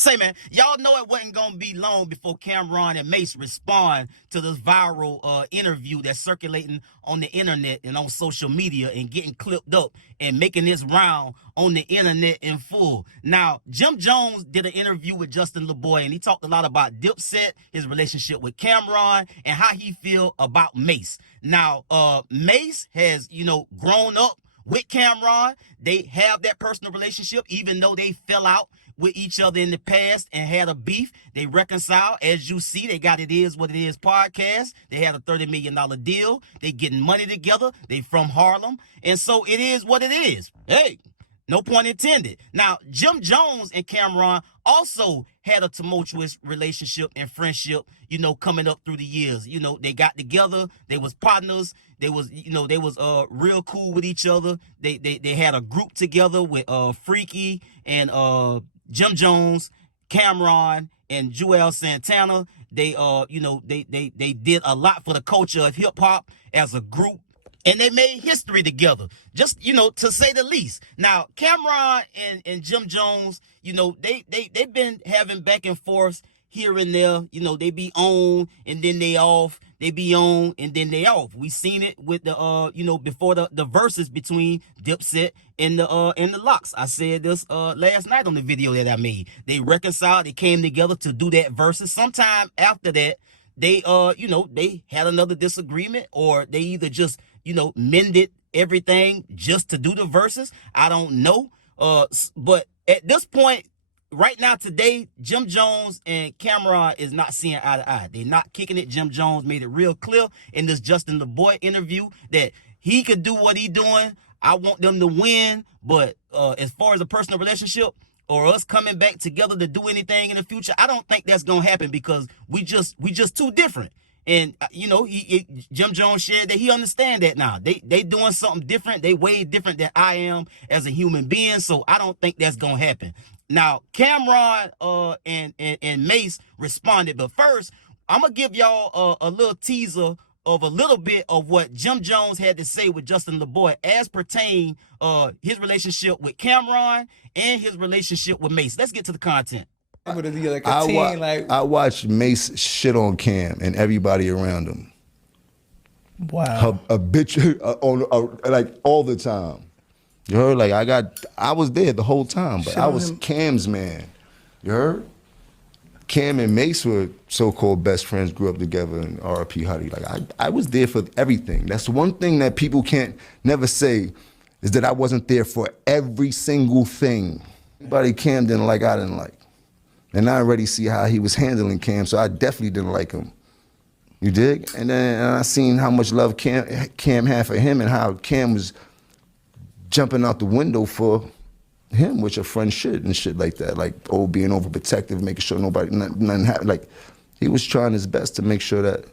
Say, man, y'all know it wasn't gonna be long before Cameron and Mase respond to this viral interview that's circulating on the internet and on social media and getting clipped up and making this round on the internet in full. Now, Jim Jones did an interview with Justin LeBoy, and he talked a lot about Dipset, his relationship with Cameron, and how he feel about Mase. Now, Mase has, grown up with Cameron. They have that personal relationship, even though they fell out with each other in the past and had a beef. They reconcile. As you see, they got It Is What It Is podcast. They had a $30 million deal. They getting money together. They from Harlem. And so it is what it is. Hey, no pun intended. Now, Jim Jones and Cameron also had a tumultuous relationship and friendship, coming up through the years. They got together. They was partners. They was real cool with each other. They had a group together with Freaky and Jim Jones, Cameron, and Joel Santana. They did a lot for the culture of hip hop as a group. And they made history together, just, to say the least. Now, Cameron and Jim Jones, they've been having back and forth here and there. They be on and then they off. They be on and then they off. We seen it with the, before the verses between Dipset and the Locks. I said this last night on the video that I made. They reconciled. They came together to do that verses. Sometime after that, they, they had another disagreement, or they either just, mended everything just to do the verses. I don't know. But at this point, right now, today, Jim Jones and Cameron is not seeing eye to eye. They're not kicking it. Jim Jones made it real clear in this Justin LeBoy interview that he could do what he doing. I want them to win. But as far as a personal relationship or us coming back together to do anything in the future, I don't think that's gonna happen, because we just too different. And Jim Jones shared that he understand that now. They doing something different. They way different than I am as a human being. So I don't think that's gonna happen. Now, Cameron and Mase responded, but first I'm gonna give y'all a little teaser of a little bit of what Jim Jones had to say with Justin LeBoy as pertain his relationship with Cameron and his relationship with Mase. Let's get to the content. I watched Mase shit on Cam and everybody around him. Wow. A bitch like all the time. You heard? Like I was there the whole time, but I was Cam's man. You heard? Cam and Mase were so-called best friends, grew up together, and RP Huddy. Like I was there for everything. That's one thing that people can't never say, is that I wasn't there for every single thing. Everybody Cam didn't like, I didn't like. And I already see how he was handling Cam, so I definitely didn't like him. You dig? And then I seen how much love Cam had for him, and how Cam was jumping out the window for him, which a friend should, and shit like that. Like, being overprotective, making sure nothing happened. Like, he was trying his best to make sure that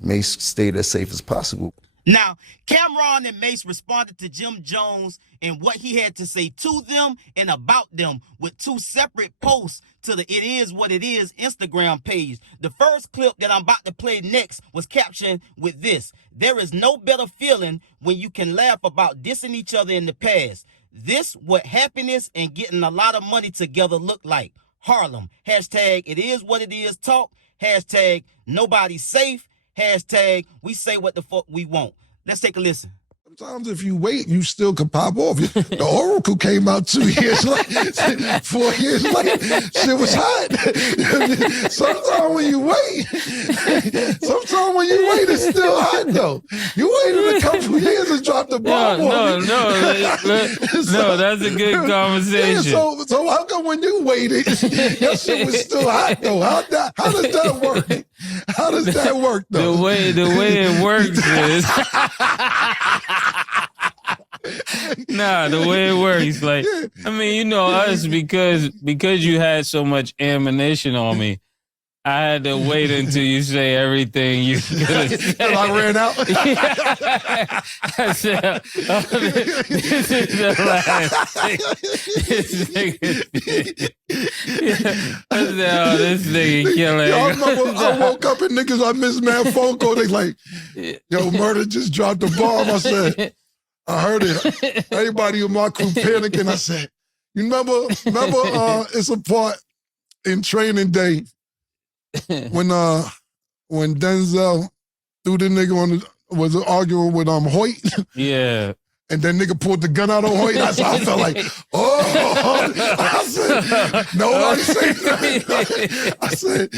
Mase stayed as safe as possible. Now, Cameron and Mase responded to Jim Jones and what he had to say to them and about them with two separate posts to the It Is What It Is Instagram page. The first clip that I'm about to play next was captioned with this: "There is no better feeling when you can laugh about dissing each other in the past. This what happiness and getting a lot of money together look like. Harlem. Hashtag It Is What It Is talk. Hashtag nobody's safe. Hashtag we say what the fuck we want." Let's take a listen. Sometimes if you wait, you still could pop off. The Oracle came out 2 years later, 4 years later. Shit was hot. Sometimes when you wait, it's still hot though. You waited a couple years to drop the bomb. No, that's a good conversation. Yeah, so how come when you waited, your shit was still hot though? How does that work? How does that work though? The way it works is the way it works, like, I mean, us, because you had so much ammunition on me, I had to wait until you say everything you could have said. I ran out. I said, this is the last thing this nigga did. I said, this nigga killing. Yo, I remember I woke up and I missed mad phone call. They like, yo, Murder just dropped the bomb. I said, I heard it. Everybody in my crew panicking. I said, you remember it's a part in Training Day when Denzel threw the nigga was arguing with Hoyt. Yeah. And then nigga pulled the gun out on Hoyt. I felt like, oh, I said, nobody say nothing. I said,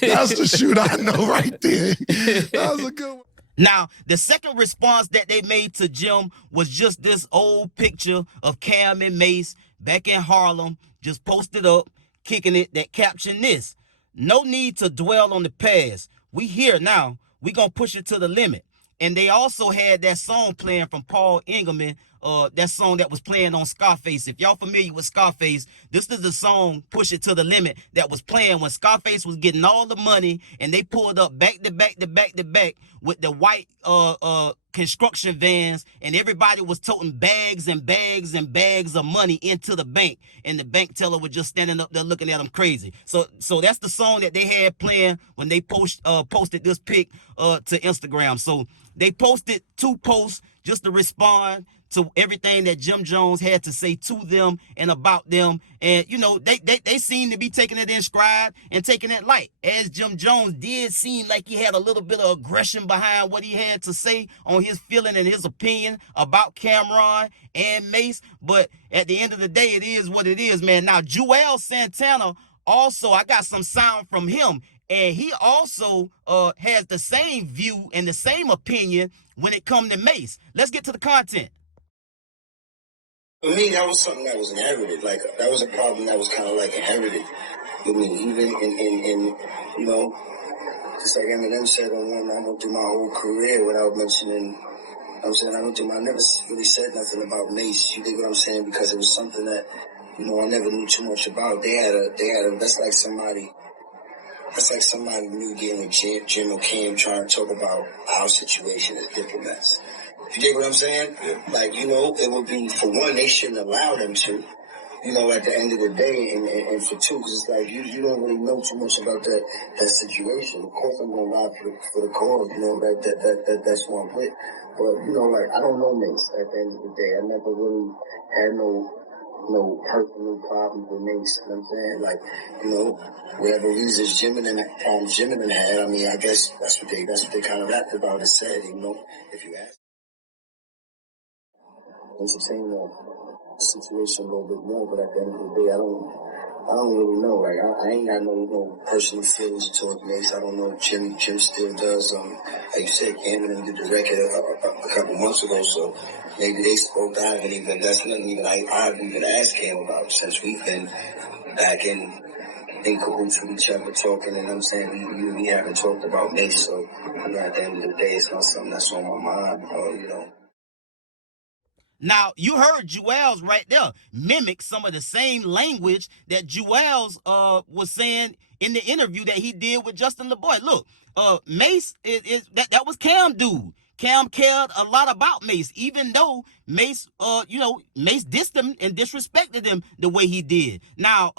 that's the shoot I know right there. That was a good one. Now, the second response that they made to Jim was just this old picture of Cam and Mace back in Harlem, just posted up, kicking it, that captioned this: "No need to dwell on the past. We here now. We gonna push it to the limit." And they also had that song playing from Paul Engelman, that song that was playing on Scarface. If y'all familiar with Scarface, this is the song "Push It to the Limit" that was playing when Scarface was getting all the money, and they pulled up back to back with the white construction vans, and everybody was toting bags and bags and bags of money into the bank, and the bank teller was just standing up there looking at them crazy. So that's the song that they had playing when they posted this pic to Instagram. So they posted 2 posts just to respond to everything that Jim Jones had to say to them and about them. And, you know, they seem to be taking it in stride and taking it light, as Jim Jones did seem like he had a little bit of aggression behind what he had to say on his feeling and his opinion about Cameron and Mace. But at the end of the day, it is what it is, man. Now, Joel Santana also, I got some sound from him, and he also has the same view and the same opinion when it comes to Mace. Let's get to the content. For me, that was something that was inherited. Like, that was a problem that was kind of like inherited. I mean, even in you know, just like Eminem said on one, I went through my whole career without mentioning, I'm saying, I never really said nothing about Mace. You dig what I'm saying? Because it was something that, you know, I never knew too much about. They had a, that's like somebody new getting with Jim or Cam trying to talk about our situation as diplomats. You dig what I'm saying? Yeah. Like, you know, it would be, for one, they shouldn't allow them to, you know, at the end of the day, and for two, because it's like, you don't really know too much about that situation. Of course, I'm going to ride for the cause, you know, that's what I'm with. But, you know, like, I don't know Mace at the end of the day. I never really had no personal problems with Mace, you know what I'm saying? Like, you know, whatever reasons Jim and had, I mean, I guess that's what they kind of rapped about and said, you know, if you ask. Entertain the situation a little bit more, but at the end of the day, I don't really know. Like, I ain't got no personal feelings towards Mace. I don't know if Jim still does. Like you said, Cam did the record a couple months ago, so maybe they spoke. That's nothing even I haven't even asked Cam about since we've been back in cahoots with each other talking, and I'm saying we haven't talked about Mace, so you know, at the end of the day, it's not something that's on my mind, you know. Now, you heard Joel's right there mimic some of the same language that Joel's was saying in the interview that he did with Justin LeBoy. Look, Mace that was Cam dude. Cam cared a lot about Mace, even though Mace, Mace dissed him and disrespected him the way he did. Now,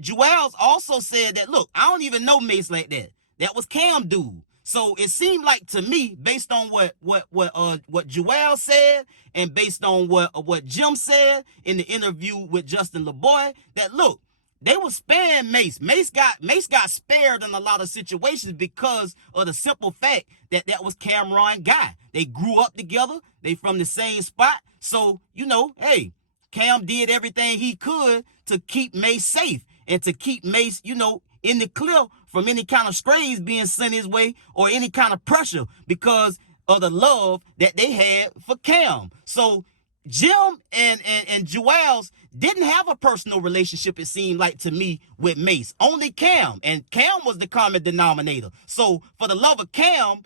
Joel's also said that, look, I don't even know Mace like that. That was Cam dude. So it seemed like to me, based on what Joel said and based on what Jim said in the interview with Justin LeBoy, that look, they were sparing Mace. Mace got spared in a lot of situations because of the simple fact that was Cameron guy. They grew up together. They from the same spot. So, you know, hey, Cam did everything he could to keep Mace safe and to keep Mace, you know, in the clear from any kind of strays being sent his way or any kind of pressure because of the love that they had for Cam. So Jim and Joel's didn't have a personal relationship, it seemed like to me, with Mace. Only Cam. And Cam was the common denominator. So for the love of Cam,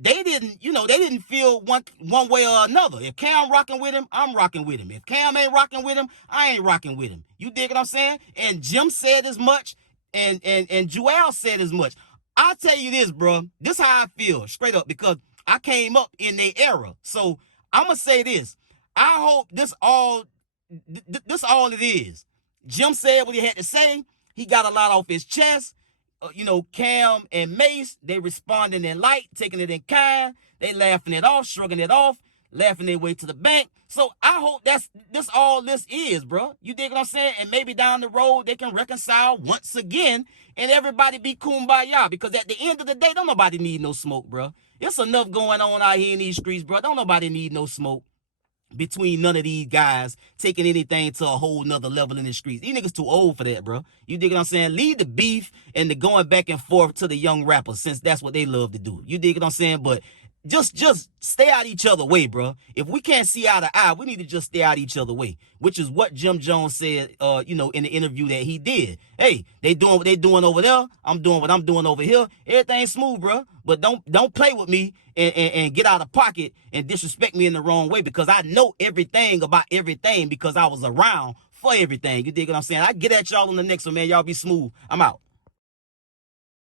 they didn't feel one way or another. If Cam rocking with him, I'm rocking with him. If Cam ain't rocking with him, I ain't rocking with him. You dig what I'm saying? And Jim said as much. And Joel said as much. I'll tell you this, bro. This is how I feel, straight up, because I came up in their era. So I'm going to say this. I hope this all it is. Jim said what he had to say. He got a lot off his chest. Cam and Mace, they responding in light, taking it in kind. They laughing it off, shrugging it off. laughing their way to the bank. So I hope that's all this is, bro. You dig what I'm saying? And maybe down the road they can reconcile once again and everybody be kumbaya. Because at the end of the day, don't nobody need no smoke, bro. It's enough going on out here in these streets, bro. Don't nobody need no smoke between none of these guys taking anything to a whole nother level in the streets. These niggas too old for that, bro. You dig what I'm saying? Leave the beef and the going back and forth to the young rappers, since that's what they love to do. You dig what I'm saying? But just stay out each other way, bro. If we can't see eye to eye, we need to just stay out each other way, which is what Jim Jones said, in the interview that he did. Hey, they doing what they doing over there. I'm doing what I'm doing over here. Everything's smooth, bro. But don't play with me and get out of pocket and disrespect me in the wrong way, because I know everything about everything because I was around for everything. You dig what I'm saying? I get at y'all on the next one, man. Y'all be smooth. I'm out.